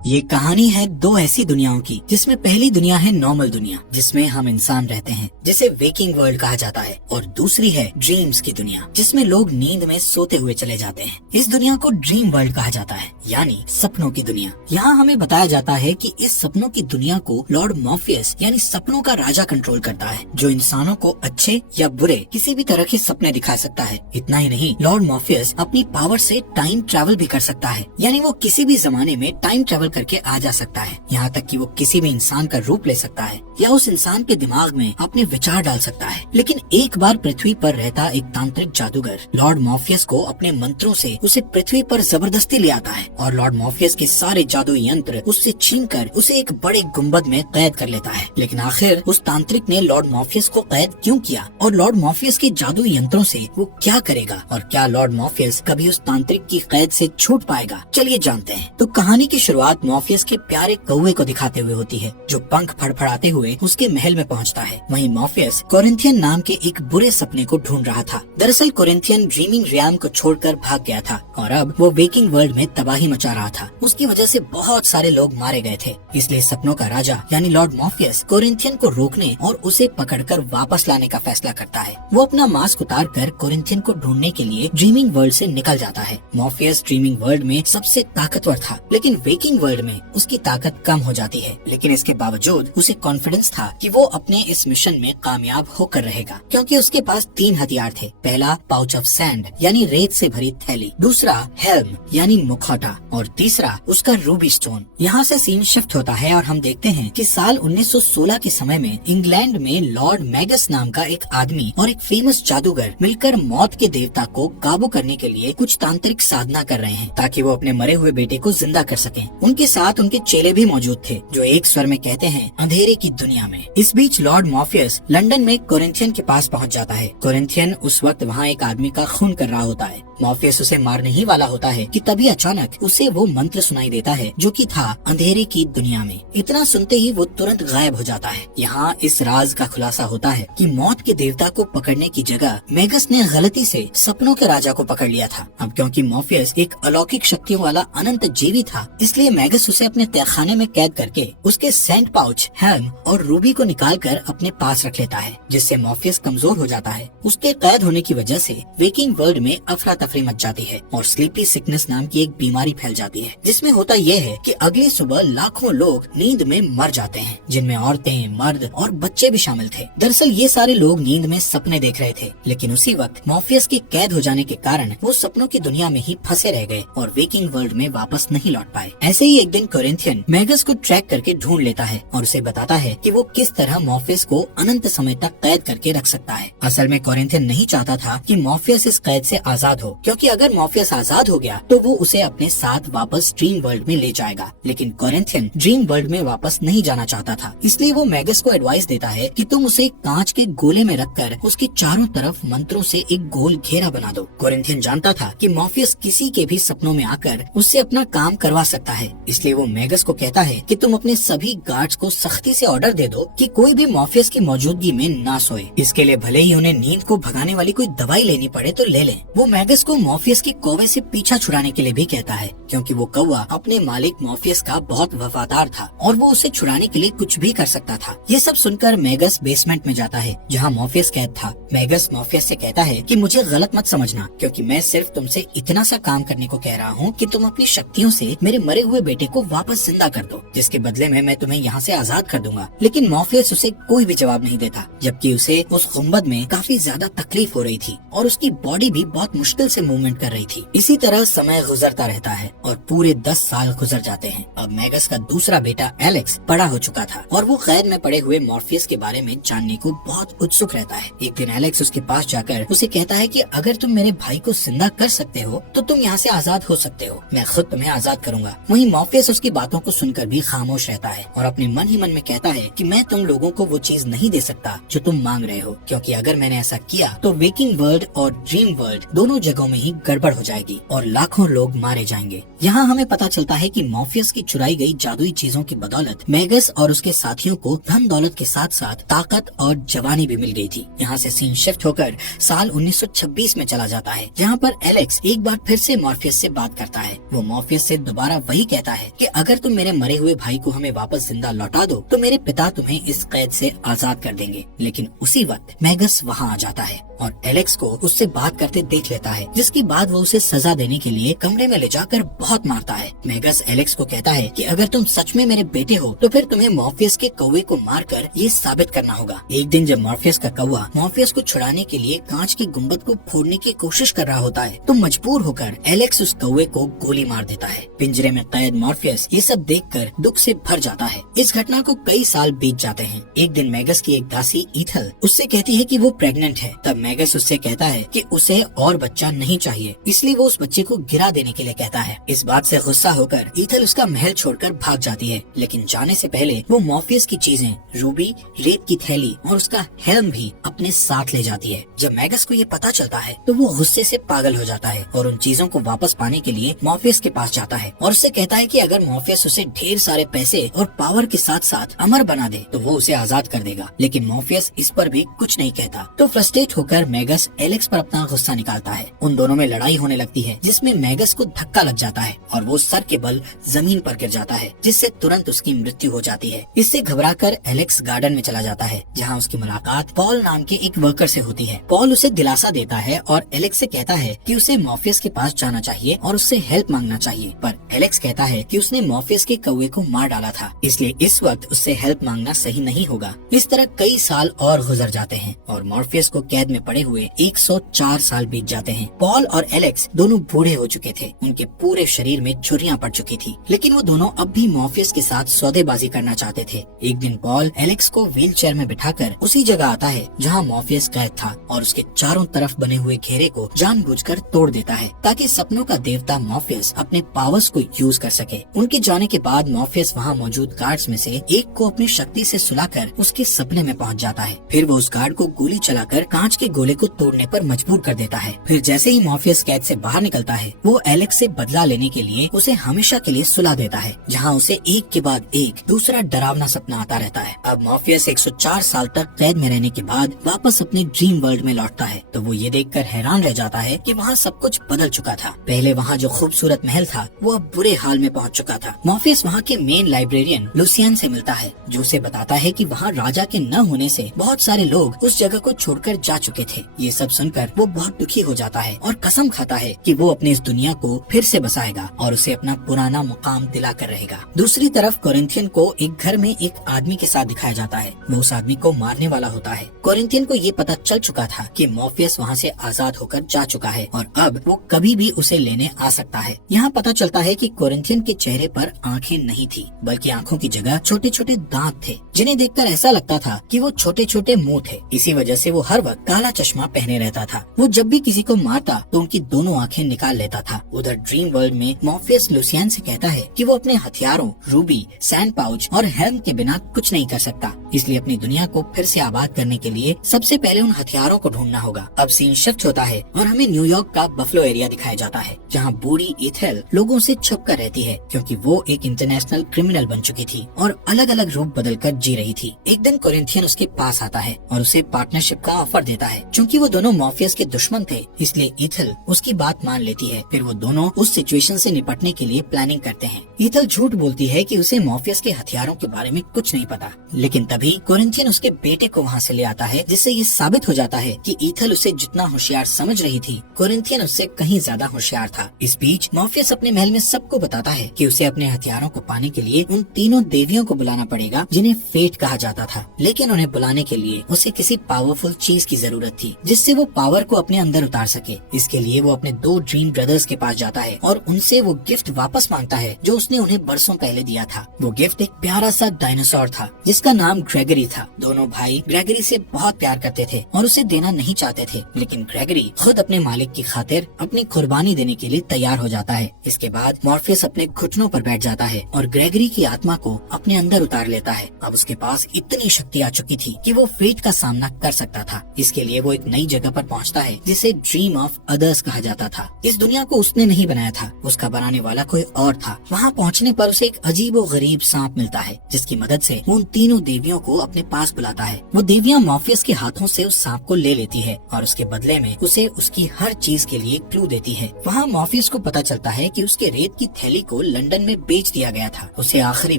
ये कहानी है दो ऐसी दुनियाओं की, जिसमें पहली दुनिया है नॉर्मल दुनिया, जिसमें हम इंसान रहते हैं, जिसे वेकिंग वर्ल्ड कहा जाता है, और दूसरी है ड्रीम्स की दुनिया, जिसमें लोग नींद में सोते हुए चले जाते हैं। इस दुनिया को ड्रीम वर्ल्ड कहा जाता है, यानी सपनों की दुनिया। यहाँ हमें बताया जाता है कि इस सपनों की दुनिया को लॉर्ड मॉर्फियस यानी सपनों का राजा कंट्रोल करता है, जो इंसानों को अच्छे या बुरे किसी भी तरह के सपने दिखा सकता है। इतना ही नहीं, लॉर्ड मॉर्फियस अपनी पावर से टाइम ट्रैवल भी कर सकता है, यानी वो किसी भी जमाने में टाइम ट्रैवल करके आ जा सकता है। यहाँ तक कि वो किसी भी इंसान का रूप ले सकता है या उस इंसान के दिमाग में अपने विचार डाल सकता है। लेकिन एक बार पृथ्वी पर रहता एक तांत्रिक जादूगर लॉर्ड मॉर्फियस को अपने मंत्रों से उसे पृथ्वी पर जबरदस्ती ले आता है, और लॉर्ड मॉर्फियस के सारे जादुई यंत्र उससे छीनकर उसे एक बड़े गुम्बद में कैद कर लेता है। लेकिन आखिर उस तांत्रिक ने लॉर्ड मॉर्फियस को कैद क्यों किया, और लॉर्ड मॉर्फियस के जादुई यंत्रों से वो क्या करेगा, और क्या लॉर्ड मॉर्फियस कभी उस तांत्रिक की कैद से छूट पाएगा? चलिए जानते हैं। तो कहानी की शुरुआत मॉर्फियस के प्यारे कौवे को दिखाते हुए होती है, जो पंख फड़फड़ाते हुए उसके महल में पहुंचता है। वहीं मॉर्फियस कोरिंथियन नाम के एक बुरे सपने को ढूंढ रहा था। दरअसल कोरिंथियन ड्रीमिंग रियाम को छोड़कर भाग गया था, और अब वो वेकिंग वर्ल्ड में तबाही मचा रहा था। उसकी वजह से बहुत सारे लोग मारे गए थे। इसलिए सपनों का राजा यानी लॉर्ड मॉर्फियस कोरिंथियन को रोकने और उसे पकड़कर वापस लाने का फैसला करता है। वो अपना मास्क उतार कर कोरिंथियन को ढूंढने के लिए ड्रीमिंग वर्ल्ड से निकल जाता है। मॉर्फियस ड्रीमिंग वर्ल्ड में सबसे ताकतवर था, लेकिन वेकिंग वर्ल्ड में उसकी ताकत कम हो जाती है। लेकिन इसके बावजूद उसे कॉन्फिडेंस था कि वो अपने इस मिशन में कामयाब होकर रहेगा, क्योंकि उसके पास 3 हथियार थे। पहला पाउच ऑफ सैंड यानी रेत से भरी थैली, दूसरा हेल्म यानी मुखौटा, और तीसरा उसका रूबी स्टोन। यहाँ से सीन शिफ्ट होता है और हम देखते हैं कि साल 1916 के समय में इंग्लैंड में लॉर्ड मैगस नाम का एक आदमी और एक फेमस जादूगर मिलकर मौत के देवता को काबू करने के लिए कुछ तांत्रिक साधना कर रहे हैं, ताकि वो अपने मरे हुए बेटे को जिंदा कर सकें। उनके साथ उनके चेले भी मौजूद थे, जो एक स्वर में कहते हैं अंधेरे की दुनिया में। इस बीच लॉर्ड मॉर्फियस लंदन में कोरिंथियन के पास पहुंच जाता है। कोरिंथियन उस वक्त वहां एक आदमी का खून कर रहा होता है। मॉर्फियस उसे मारने ही वाला होता है कि तभी अचानक उसे वो मंत्र सुनाई देता है, जो कि था अंधेरे की दुनिया में। इतना सुनते ही वो तुरंत गायब हो जाता है। यहाँ इस राज का खुलासा होता है कि मौत के देवता को पकड़ने की जगह मैगस ने गलती से सपनों के राजा को पकड़ लिया था। अब क्योंकि मॉर्फियस एक अलौकिक शक्तियों वाला अनंत जीवी था, इसलिए मैगस उसे अपने तहखाने में कैद करके उसके सैंड पाउच, हेल्म और रूबी को निकालकर अपने पास रख लेता है, जिससे मॉर्फियस कमजोर हो जाता है। उसके कैद होने की वजह से वेकिंग वर्ल्ड में अफरा तफरी मच जाती है और स्लीपी सिकनेस नाम की एक बीमारी फैल जाती है, जिसमें होता यह है कि अगली सुबह लाखों लोग नींद में मर जाते हैं, जिनमें औरतें, मर्द और बच्चे भी शामिल थे। दरअसल ये सारे लोग नींद में सपने देख रहे थे, लेकिन उसी वक्त मॉर्फियस के कैद हो जाने के कारण वो सपनों की दुनिया में ही फंसे रह गए और वेकिंग वर्ल्ड में वापस नहीं लौट पाए। ऐसे ही एक दिन कोरिंथियन मैगस को ट्रैक करके ढूंढ लेता है और उसे बताता है कि वो किस तरह मॉर्फियस को अनंत समय तक कैद करके रख सकता है। असल में कोरिंथियन नहीं चाहता था कि मॉर्फियस इस कैद से आजाद हो, क्योंकि अगर मॉर्फियस आजाद हो गया तो वो उसे अपने साथ वापस ड्रीम वर्ल्ड में ले जाएगा। लेकिन कोरिंथियन ड्रीम वर्ल्ड में वापस नहीं जाना चाहता था, इसलिए वो मैगस को एडवाइस देता है कि तुम उसे कांच के गोले में रखकर उसके चारों तरफ मंत्रों से एक गोल घेरा बना दो। कोरिंथियन जानता था कि मॉर्फियस किसी के भी सपनों में आकर उससे अपना काम करवा सकता है, इसलिए वो मैगस को कहता है कि तुम अपने सभी गार्ड्स को सख्ती से ऑर्डर दे दो कि कोई भी मॉर्फियस की मौजूदगी में ना सोए। इसके लिए भले ही उन्हें नींद को भगाने वाली कोई दवाई लेनी पड़े तो ले लें। वो मैगस को मॉर्फियस के कौवे से पीछा छुड़ाने के लिए भी कहता है, क्योंकि वो कौवा अपने मालिक मॉर्फियस का बहुत वफादार था और वो उसे छुड़ाने के लिए कुछ भी कर सकता था। ये सब सुनकर मैगस बेसमेंट में जाता है, जहाँ मॉर्फियस कैद था। मैगस मॉर्फियस से कहता है कि मुझे गलत मत समझना, क्योंकि मैं सिर्फ तुमसे इतना सा काम करने को कह रहा हूँ कि तुम अपनी शक्तियों से मेरे मरे हुए बेटे को वापस जिंदा कर दो, जिसके बदले में मैं तुम्हें यहाँ से आजाद कर दूंगा। लेकिन मॉर्फियस उसे कोई भी जवाब नहीं देता, जबकि उसे उस गुंबद में काफी ज्यादा तकलीफ हो रही थी और उसकी बॉडी भी बहुत मुश्किल से मूवमेंट कर रही थी। इसी तरह समय गुजरता रहता है और पूरे 10 साल गुजर जाते हैं। अब मैगस का दूसरा बेटा एलेक्स बड़ा हो चुका था और वो कैद में पड़े हुए मॉर्फियस के बारे में जानने को बहुत उत्सुक रहता है। एक दिन एलेक्स उसके पास जाकर उसे कहता है कि अगर तुम मेरे भाई को जिंदा कर सकते हो तो तुम यहाँ से आजाद हो सकते हो, मैं खुद तुम्हें आजाद करूंगा। वहीं मॉर्फियस उसकी बातों को सुनकर भी खामोश रहता है और अपने मन ही मन में कहता है कि मैं तुम लोगों को वो चीज नहीं दे सकता जो तुम मांग रहे हो, क्योंकि अगर मैंने ऐसा किया तो वेकिंग वर्ल्ड और ड्रीम वर्ल्ड दोनों जगहों में ही गड़बड़ हो जाएगी और लाखों लोग मारे जाएंगे। यहाँ हमें पता चलता है कि मॉर्फियस की चुराई गई जादुई चीजों की बदौलत मैगस और उसके साथियों को धन दौलत के साथ साथ ताकत और जवानी भी मिल गई थी। यहाँ से सीन शिफ्ट होकर साल 1926 में चला जाता है, जहाँ पर एलेक्स एक बार फिर से मॉर्फियस से बात करता है। वो मॉर्फियस से दोबारा वही कहता है कि अगर तुम मेरे मरे हुए भाई को हमें वापस जिंदा लौटा दो तो मेरे पिता तुम्हें इस कैद से आजाद कर देंगे। लेकिन उसी वक्त मैगस वहाँ आ जाता है और एलेक्स को उससे बात करते देख लेता है, जिसके बाद वो उसे सजा देने के लिए कमरे में ले जाकर बहुत मारता है। मैगस एलेक्स को कहता है कि अगर तुम सच में मेरे बेटे हो तो फिर तुम्हें मॉर्फियस के कौवे को मारकर ये साबित करना होगा। एक दिन जब मॉर्फियस का कौवा मॉर्फियस को छुड़ाने के लिए कांच की गुंबद को फोड़ने की कोशिश कर रहा होता है तो मजबूर होकर एलेक्स उस कौवे को गोली मार देता है। पिंजरे में कैद मॉर्फियस ये सब देखकर दुख से भर जाता है। इस घटना को कई साल बीत जाते हैं। एक दिन मैगस की एक दासी ईथल उससे कहती है कि वो प्रेग्नेंट है। तब मैगस उससे कहता है कि उसे और बच्चा नहीं चाहिए, इसलिए वो उस बच्चे को गिरा देने के लिए कहता है। इस बात से गुस्सा होकर ईथल उसका महल छोड़कर भाग जाती है, लेकिन जाने से पहले वो मॉर्फियस की चीजें रूबी, रेत की थैली और उसका हेल्म भी अपने साथ ले जाती है। जब मैगस को ये पता चलता है तो वो गुस्से से पागल हो जाता है और उन चीजों को वापस पाने के लिए मॉर्फियस के पास जाता है और उससे कहता है कि अगर मॉर्फियस उसे ढेर सारे पैसे और पावर के साथ साथ अमर बना दे तो वो उसे आजाद कर देगा। लेकिन मॉर्फियस इस पर भी कुछ नहीं कहता। तो फ्रस्ट्रेट होकर मैगस एलेक्स पर अपना गुस्सा निकालता है। उन दोनों में लड़ाई होने लगती है, जिसमें मैगस को धक्का लग जाता है और वो सर के बल जमीन पर गिर जाता है, जिससे तुरंत उसकी मृत्यु हो जाती है। इससे घबराकर एलेक्स गार्डन में चला जाता है, जहाँ उसकी मुलाकात पॉल नाम के एक वर्कर से होती है। पॉल उसे दिलासा देता है और एलेक्स से कहता है कि उसे मॉर्फियस के पास जाना चाहिए और उससे हेल्प मांगना चाहिए, पर एलेक्स कहता है कि उसने मॉर्फियस के कौवे को मार डाला था, इसलिए इस वक्त उससे हेल्प मांगना सही नहीं होगा। इस तरह कई साल और गुजर जाते हैं और मॉर्फियस को कैद में पड़े हुए 104 साल बीत जाते हैं। पॉल और एलेक्स दोनों बूढ़े हो चुके थे, उनके पूरे शरीर में झुर्रियां पड़ चुकी थी, लेकिन वो दोनों अब भी मॉर्फियस के साथ सौदेबाजी करना चाहते थे। एक दिन पॉल एलेक्स को व्हील चेयर में बिठाकर उसी जगह आता है जहाँ मॉर्फियस कैद था और उसके चारों तरफ बने हुए घेरे को जानबूझकर तोड़ देता है, ताकि सपनों का देवता मॉर्फियस अपने पावर्स को यूज कर सके। उनके जाने के बाद मॉर्फियस वहाँ मौजूद गार्ड्स में से एक को अपनी शक्ति से सुलाकर उसके सपने में पहुँच जाता है। फिर वो उस गार्ड को गोली चलाकर कांच के गोले को तोड़ने पर मजबूर कर देता है। फिर जैसे ही मॉर्फियस कैद से बाहर निकलता है, वो एलेक्स से बदला लेने के लिए उसे हमेशा के लिए सुला देता है, जहाँ उसे एक के बाद एक दूसरा डरावना सपना आता रहता है। अब मॉर्फियस 104 साल तक कैद में रहने के बाद वापस अपने ड्रीम वर्ल्ड में लौटता है, तो वो ये देखकर हैरान रह जाता है कि वहाँ सब कुछ बदल चुका था। पहले वहाँ जो खूबसूरत महल था वो अब बुरे हाल में पहुँच चुका था। मॉर्फियस वहाँ के मेन लाइब्रेरियन लुसियन से मिलता है, जो उसे बताता है कि वहाँ राजा के न होने से बहुत सारे लोग उस जगह को छोड़कर जा चुके थे। ये सब सुनकर वो बहुत दुखी हो जाता है और कसम खाता है कि वो अपनी इस दुनिया को फिर से बसाएगा और उसे अपना पुराना मुकाम दिलाकर रहेगा। दूसरी तरफ कोरिंथियन को एक घर में एक आदमी के साथ दिखाया जाता है। वो उस आदमी को मारने वाला होता है। कोरिंथियन को ये पता चल चुका था कि मॉर्फियस वहाँ से आजाद होकर जा चुका है और अब वो कभी भी उसे लेने आ सकता है। यहाँ पता चलता है कि कोरिंथियन के चेहरे पर आंखें नहीं थी, बल्कि आंखों की जगह छोटे छोटे दांत थे, जिन्हें देखकर ऐसा लगता था कि वो छोटे छोटे मुंह थे। इसी वजह से वो हर वक्त काला चश्मा पहने रहता था। वो जब भी किसी को मारता तो उनकी दोनों आंखें निकाल लेता था। उधर ड्रीम वर्ल्ड में मॉर्फियस लुसियन से कहता है कि वो अपने हथियारों रूबी, सैंड पाउच और हेल्म के बिना कुछ नहीं कर सकता, इसलिए अपनी दुनिया को फिर से आबाद करने के लिए सबसे पहले उन हथियारों को ढूंढना होगा। अब सीन शिफ्ट होता है और हमें न्यूयॉर्क का बफलो एरिया दिखाया जाता है, जहाँ बूढ़ी ईथेल लोगों से छुप कर रहती है, क्योंकि वो एक इंटरनेशनल क्रिमिनल बन चुकी थी और अलग अलग रूप बदलकर जी रही थी। एक दिन कोरिंथियन उसके पास आता है और उसे पार्टनरशिप का ऑफर देता है। चूँकि वो दोनों मॉर्फियस के दुश्मन थे, इसलिए ईथेल उसकी बात मान लेती है। फिर वो दोनों उस सिचुएशन से निपटने के लिए प्लानिंग करते हैं। ईथेल झूठ बोलती है कि उसे मॉर्फियस के हथियारों के बारे में कुछ नहीं पता, लेकिन तभी कोरिंथियन उसके बेटे को वहाँ से ले आता है, जिससे ये साबित हो जाता है कि ईथेल उसे जितना होशियार समझ रही थी, कोरिंथियन उससे कहीं ज्यादा होशियार था। इस बीच मॉर्फियस अपने महल में सबको बताता है कि उसे अपने हथियारों को पाने के लिए उन तीनों देवियों को बुलाना पड़ेगा, जिन्हें फेट कहा जाता था। लेकिन उन्हें बुलाने के लिए उसे किसी पावरफुल चीज की जरूरत थी, जिससे वो पावर को अपने अंदर उतार सके। इसके लिए वो अपने 2 ड्रीम ब्रदर्स के पास जाता है और उनसे वो गिफ्ट वापस मांगता है जो उसने उन्हें बरसों पहले दिया था। वो गिफ्ट एक प्यारा सा डायनासोर था, जिसका नाम ग्रेगरी था। दोनों भाई ग्रेगरी से बहुत प्यार करते थे और उसे देना नहीं चाहते थे, लेकिन ग्रेगरी खुद अपने मालिक की खातिर अपनी कुर्बानी देने के लिए तैयार हो जाता है। इसके बाद मॉर्फियस अपने घुटनों पर बैठ जाता है और ग्रेगरी की आत्मा को अपने अंदर उतार लेता है। अब उसके पास इतनी शक्ति आ चुकी थी कि वो फेट का सामना कर सकता था। इसके लिए वो एक नई जगह पर पहुंचता है जिसे ड्रीम ऑफ अदर्स कहा जाता था। इस दुनिया को उसने नहीं बनाया था, उसका बनाने वाला कोई और था। वहाँ पहुँचने पर उसे एक अजीब व गरीब सांप मिलता है जिसकी मदद से वो उन तीनों देवियों को अपने पास बुलाता है। वो देवियाँ मॉर्फियस के हाथों से उस सांप को ले लेती है और उसके बदले में उसे उसकी हर चीज के लिए क्लू देती है। वहाँ मॉर्फियस को पता चलता है कि उसके रेत की थैली को लंदन में बेच दिया गया था। उसे आखिरी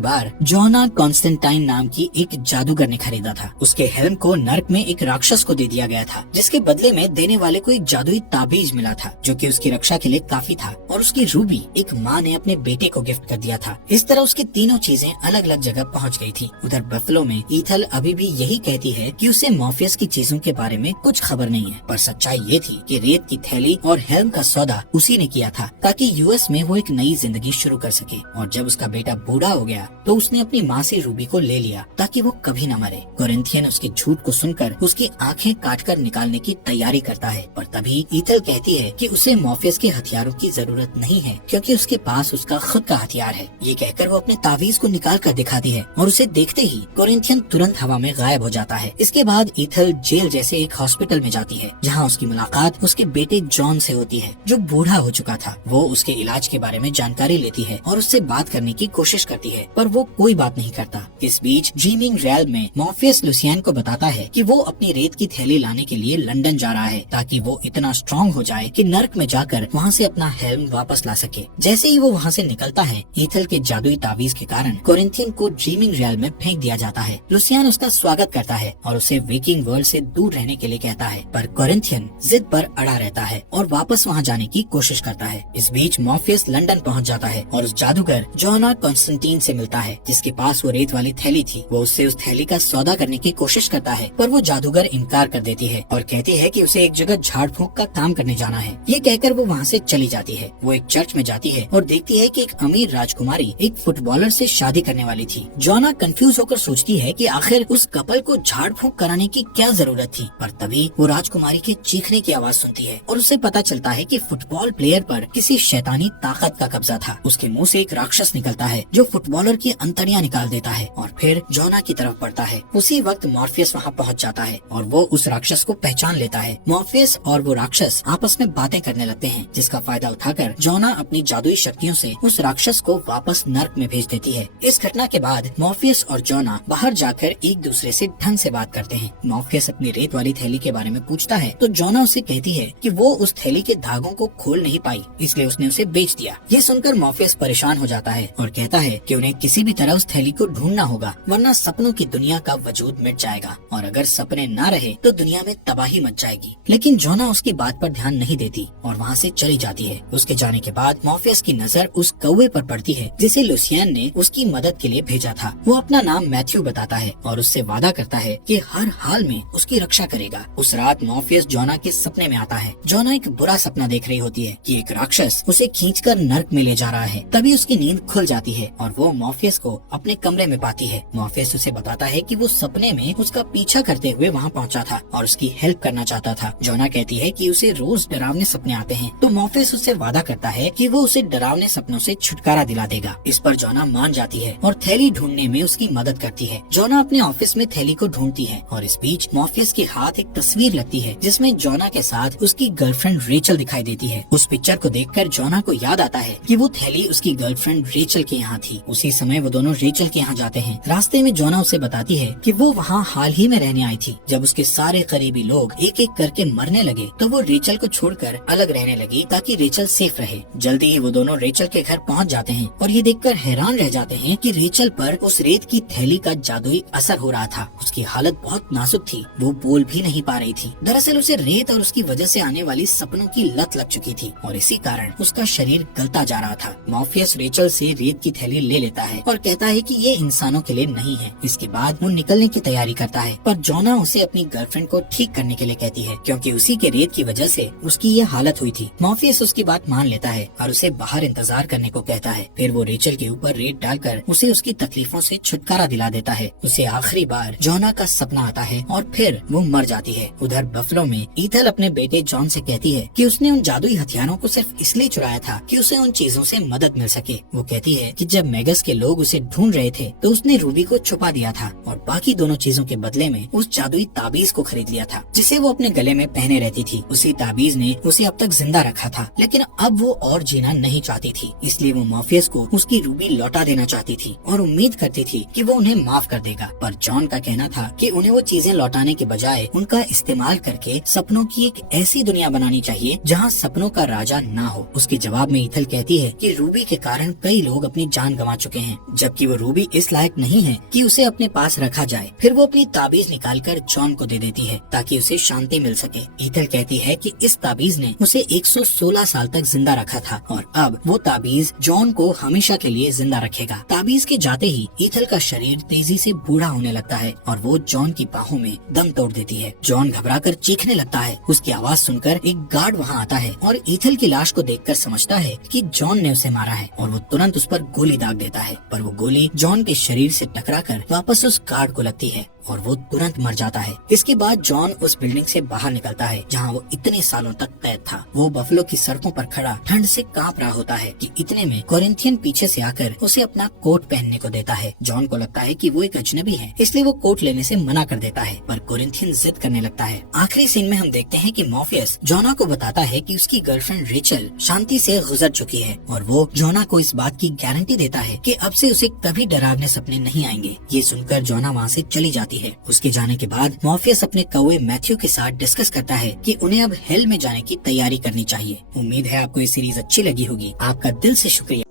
बार जोना कॉन्स्टेंटाइन नाम की एक जादूगर ने खरीदा था। उसके हेल्म को नर्क में एक राक्षस को दे दिया गया था जिसके बदले में देने वाले को एक जादुई ताबीज मिला था जो कि उसकी रक्षा के लिए काफी था, और उसकी रूबी एक माँ ने अपने बेटे को गिफ्ट कर दिया था। इस तरह उसकी तीनों चीजें अलग अलग जगह पहुँच गयी थी। उधर बफलो में ईथल अभी भी यही कहती है कि उसे मॉर्फियस की चीजों के बारे में कुछ खबर नहीं है, पर सच्चाई ये थी कि रेत की थैली और हेल्म का सौदा उसी ने किया था ताकि यूएस में वो एक नई जिंदगी शुरू कर सके। और जब उसका बेटा बूढ़ा हो गया तो उसने अपनी माँ से रूबी को ले लिया ताकि वो कभी न मरे। कोरिंथियन उसके झूठ को सुनकर उसकी आंखें काटकर निकालने की तैयारी करता है, पर तभी ईथल कहती है कि उसे मॉर्फियस के हथियारों की जरूरत नहीं है क्योंकि उसके पास उसका खुद का हथियार है। ये कहकर वो अपने तावीज को निकाल कर दिखाती है और उसे देखते ही कोरिंथियन तुरंत हवा में गायब हो जाता है। इसके बाद ईथल जेल जैसे एक हॉस्पिटल में जाती है जहाँ उसकी मुलाकात उसके बेटे जॉन से होती है जो बूढ़ा हो चुका था। वो उसके इलाज के बारे में जानकारी लेती है और उससे बात करने की कोशिश करती है, पर वो कोई बात नहीं करता। इस बीच ड्रीमिंग रैल्म में मॉर्फियस लुसियन को बताता है कि वो अपनी रेत की थैली लाने के लिए लंदन जा रहा है ताकि वो इतना स्ट्रॉन्ग हो जाए कि नर्क में जाकर वहाँ से अपना हेल्म वापस ला सके। जैसे ही वो वहाँ से निकलता है, ईथल के जादुई तावीज के कारण कोरिंथियन को ड्रीमिंग रैल्म में फेंक दिया जाता है। लुसियन उसका स्वागत करता है और उसे वेकिंग वर्ल्ड से दूर रहने के लिए कहता है, पर कोरिंथियन जिद पर अड़ा रहता है और वापस वहाँ जाने की कोशिश करता है। इस बीच मॉर्फियस लंदन पहुँच जाता है और उस जादूगर जोना कॉन्स्टेंटीन से मिलता है जिसके पास वो रेत वाली थैली थी। वो उससे उस थैली का सौदा करने की कोशिश करता है, पर वो जादूगर इनकार कर देती है और कहती है कि उसे एक जगह झाड़ फूंक का काम करने जाना है। ये कहकर वो वहाँ से चली जाती है। वो एक चर्च में जाती है और देखती है कि एक अमीर राजकुमारी एक फुटबॉलर से शादी करने वाली थी। जोना कंफ्यूज होकर सोचती है कि आखिर उस कपल को झाड़ फूंक कराने की क्या जरूरत थी, पर तभी वो राजकुमारी के चीखने की आवाज सुनती है और उसे पता चलता है कि फुटबॉल प्लेयर पर किसी शैतानी ताकत का कब्जा था। उसके मुंह से एक राक्षस निकलता है जो फुटबॉलर की अंतड़ियां निकाल देता है और फिर जोना की तरफ बढ़ता है। उसी वक्त मॉर्फियस वहाँ पहुँच जाता है और वो उस राक्षस को पहचान लेता है। मॉर्फियस और वो राक्षस आपस में बातें करने लगते हैं जिसका फायदा उठाकर जोना अपनी जादुई शक्तियों से उस राक्षस को वापस नर्क में भेज देती है। इस घटना के बाद मॉर्फियस और जोना बाहर जाकर एक दूसरे से ढंग से बात करते हैं। मॉर्फियस अपनी रेत वाली थैली के बारे में पूछता है तो जोना उसे कहती है कि वो उस थैली के धागों को खोल नहीं पाई, इसलिए उसने उसे बेच दिया। ये सुनकर मॉर्फियस परेशान हो जाता है और कहता है कि उन्हें किसी भी तरह उस थैली को ढूंढना होगा, वरना सपनों की दुनिया का वजूद मिट जाएगा और अगर सपने न रहे तो दुनिया में तबाही मच जाएगी। लेकिन जोना उसकी बात पर ध्यान नहीं देती और वहाँ से चली जाती है। उसके जाने के बाद मॉर्फियस की नजर उस कौवे पर पड़ती है जिसे लुसियन ने उसकी मदद के लिए भेजा था। वो अपना नाम मैथ्यू बताता है और उससे वादा करता है कि हर हाल में उसकी रक्षा करेगा। उस रात मॉर्फियस जोना के सपने में आता है। जोना एक बुरा सपना देख रही होती है कि एक राक्षस उसे खींचकर नर्क में ले जा रहा है। तभी उसकी नींद खुल जाती है और वो मॉर्फियस को अपने कमरे में पाती है। मॉर्फियस उसे बताता है कि वो सपने में उसका पीछा करते हुए वहाँ पहुँचा था और उसकी हेल्प करना चाहता था। जोना कहती है कि उसे रोज डरावने सपने आते हैं, तो मॉर्फियस उससे वादा करता है कि वो उसे डरावने सपनों से छुटकारा दिला देगा। इस पर जोना मान जाती है और थैली ढूंढने में उसकी मदद करती है। जोना अपने ऑफिस में थैली को ढूंढती है और इस बीच मॉर्फियस के हाथ एक तस्वीर लगती है जिसमें जोना के साथ उसकी गर्लफ्रेंड रेचल दिखाई देती है। उस पिक्चर को देखकर जोना को याद आता है कि वो थैली उसकी गर्लफ्रेंड रेचल के यहाँ थी। उसी समय वो दोनों रेचल के यहाँ जाते हैं। रास्ते में जोना उसे बताती है कि वो वहाँ हाल ही में रहने आई थी। जब उसके सारे करीबी लोग एक एक करके मरने लगे तो वो रेचल को छोड़कर अलग रहने लगी ताकि रेचल सेफ रहे। जल्दी ही वो दोनों रेचल के घर पहुँच जाते हैं और ये देखकर हैरान रह जाते हैं कि रेचल पर उस रेत की थैली का जादुई असर हो रहा था। उसकी हालत बहुत नाजुक थी, वो बोल भी नहीं पा रही थी। दरअसल उसे रेत और उसकी वजह से आने वाली सपनों की लत लग चुकी थी और इसी कारण उसका शरीर गलता जा रहा था। मॉर्फियस रेचल से रेत की थैली ले लेता है और कहता है कि ये इंसानों के लिए नहीं है। इसके बाद वो निकलने की तैयारी करता है, पर जोना उसे अपनी गर्लफ्रेंड को ठीक करने के लिए कहती है क्योंकि उसी के रेत की वजह से उसकी ये हालत हुई थी। मॉर्फियस उसकी बात मान लेता है और उसे बाहर इंतजार करने को कहता है। फिर वो रेचल के ऊपर रेत डालकर उसे उसकी तकलीफों से छुटकारा दिला देता है। उसे आखिरी बार जोना का सपना आता है और फिर वो मर जाती है। उधर बफलो में ईथल अपने बेटे जॉन से कहती है कि उसने उन जादुई हथियारों को सिर्फ इसलिए चुराया था कि उसे उन चीजों से मदद मदद मिल सके। वो कहती है कि जब मेगस के लोग उसे ढूंढ रहे थे तो उसने रूबी को छुपा दिया था और बाकी दोनों चीजों के बदले में उस जादुई ताबीज को खरीद लिया था जिसे वो अपने गले में पहने रहती थी। उसी ताबीज ने उसे अब तक जिंदा रखा था, लेकिन अब वो और जीना नहीं चाहती थी, इसलिए वो मॉर्फियस को उसकी रूबी लौटा देना चाहती थी और उम्मीद करती थी कि वो उन्हें माफ कर देगा। पर जॉन का कहना था कि उन्हें वो चीजें लौटाने के बजाय उनका इस्तेमाल करके सपनों की एक ऐसी दुनिया बनानी चाहिए जहाँ सपनों का राजा ना हो। उसके जवाब में ईथल कहती है कि रूबी के कारण कई लोग अपनी जान गंवा चुके हैं, जबकि वो रूबी इस लायक नहीं है कि उसे अपने पास रखा जाए। फिर वो अपनी ताबीज निकालकर जॉन को दे देती है ताकि उसे शांति मिल सके। ईथल कहती है कि इस ताबीज ने उसे 116 साल तक जिंदा रखा था और अब वो ताबीज जॉन को हमेशा के लिए जिंदा रखेगा। ताबीज के जाते ही ईथल का शरीर तेजी से बूढ़ा होने लगता है और वो जॉन की बाहों में दम तोड़ देती है। जॉन घबराकर चीखने लगता है। उसकी आवाज सुनकर एक गार्ड वहाँ आता है और ईथल की लाश को देखकर समझता है कि जॉन ने उसे मारा है और वो तुरंत उस पर गोली दाग देता है, पर वो गोली जॉन के शरीर से टकराकर वापस उस गार्ड को लगती है और वो तुरंत मर जाता है। इसके बाद जॉन उस बिल्डिंग से बाहर निकलता है जहाँ वो इतने सालों तक कैद था। वो बफलो की सड़कों पर खड़ा ठंड से कांप रहा होता है कि इतने में कोरिंथियन पीछे से आकर उसे अपना कोट पहनने को देता है। जॉन को लगता है कि वो एक अजनबी है, इसलिए वो कोट लेने से मना कर देता है, पर कोरिंथियन जिद करने लगता है। आखिरी सीन में हम देखते हैं कि मॉर्फियस जोना को बताता है कि उसकी गर्लफ्रेंड रेचल शांति से गुजर चुकी है और वो जोना को इस बात की गारंटी देता है कि अब से उसे कभी डरावने सपने नहीं आएंगे। ये सुनकर जोना वहाँ से चली जाती है। उसके जाने के बाद मॉर्फियस अपने कौवे मैथ्यू के साथ डिस्कस करता है कि उन्हें अब हेल में जाने की तैयारी करनी चाहिए। उम्मीद है आपको ये सीरीज अच्छी लगी होगी। आपका दिल से शुक्रिया।